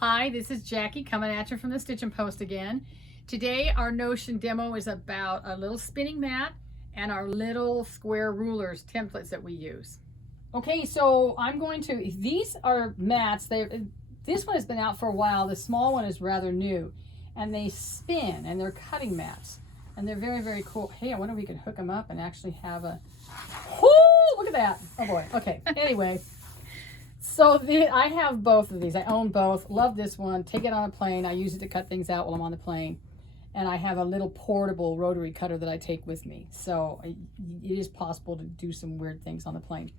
Hi, this is Jackie coming at you from the Stitchin Post again. Today our Notion demo is about a little spinning mat and our little square rulers templates that we use. Okay, so these are mats. This one has been out for a while. The small one is rather new, and they spin, and they're cutting mats, and they're very, very cool. Hey, I wonder if we can hook them up and actually have a, oh, look at that. Oh boy, okay, anyway. So I have both of these. I own both. Love this one. Take it on a plane. I use it to cut things out while I'm on the plane. And I have a little portable rotary cutter that I take with me. So it is possible to do some weird things on the plane.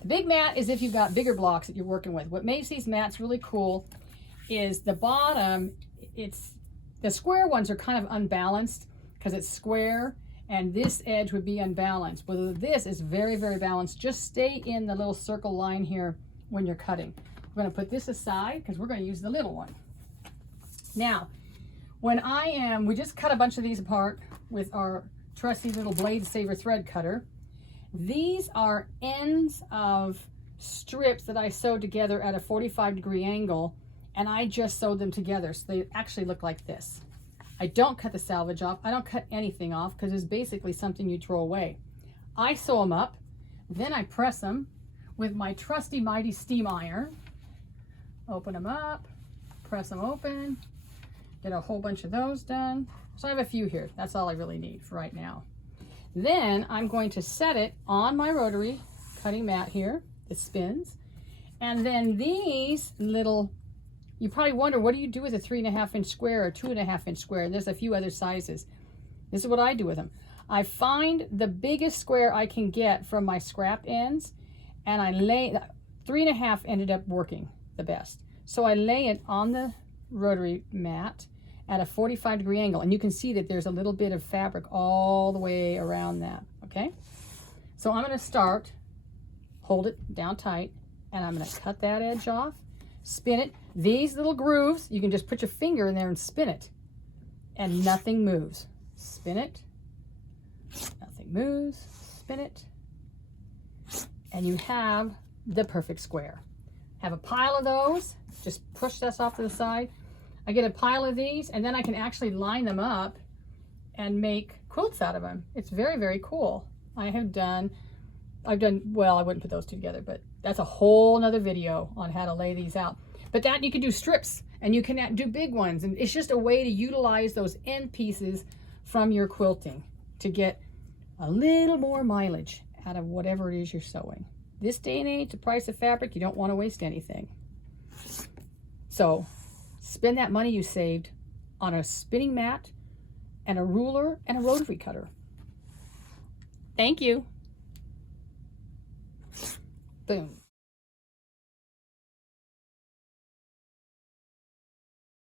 The big mat is if you've got bigger blocks that you're working with. What makes these mats really cool is the bottom. The square ones are kind of unbalanced because it's square, and this edge would be unbalanced. But this is very, very balanced. Just stay in the little circle line here when you're cutting. We're going to put this aside because we're going to use the little one. Now, we just cut a bunch of these apart with our trusty little blade saver thread cutter. These are ends of strips that I sewed together at a 45-degree angle, and I just sewed them together so they actually look like this. I don't cut the salvage off. I don't cut anything off because it's basically something you throw away. I sew them up, then I press them with my trusty mighty steam iron. Open them up, press them open, get a whole bunch of those done. So I have a few here. That's all I really need for right now. Then I'm going to set it on my rotary cutting mat here. It spins. And then these little, you probably wonder, what do you do with a 3.5-inch square or 2.5-inch square? There's a few other sizes. This is what I do with them. I find the biggest square I can get from my scrap ends, and I lay, 3.5 ended up working the best. So I lay it on the rotary mat at a 45-degree angle, and you can see that there's a little bit of fabric all the way around that, okay? So I'm gonna start, hold it down tight, and I'm gonna cut that edge off, spin it. These little grooves, you can just put your finger in there and spin it, and nothing moves. Spin it, nothing moves, spin it, and you have the perfect square. Have a pile of those, just push this off to the side. I get a pile of these, and then I can actually line them up and make quilts out of them. It's very, very cool. I've done, well, I wouldn't put those two together, but that's a whole nother video on how to lay these out. But that, you can do strips, and you can do big ones, and it's just a way to utilize those end pieces from your quilting to get a little more mileage out of whatever it is you're sewing. This day and age, the price of fabric, you don't want to waste anything. So spend that money you saved on a spinning mat and a ruler and a rotary cutter. Thank you. Boom.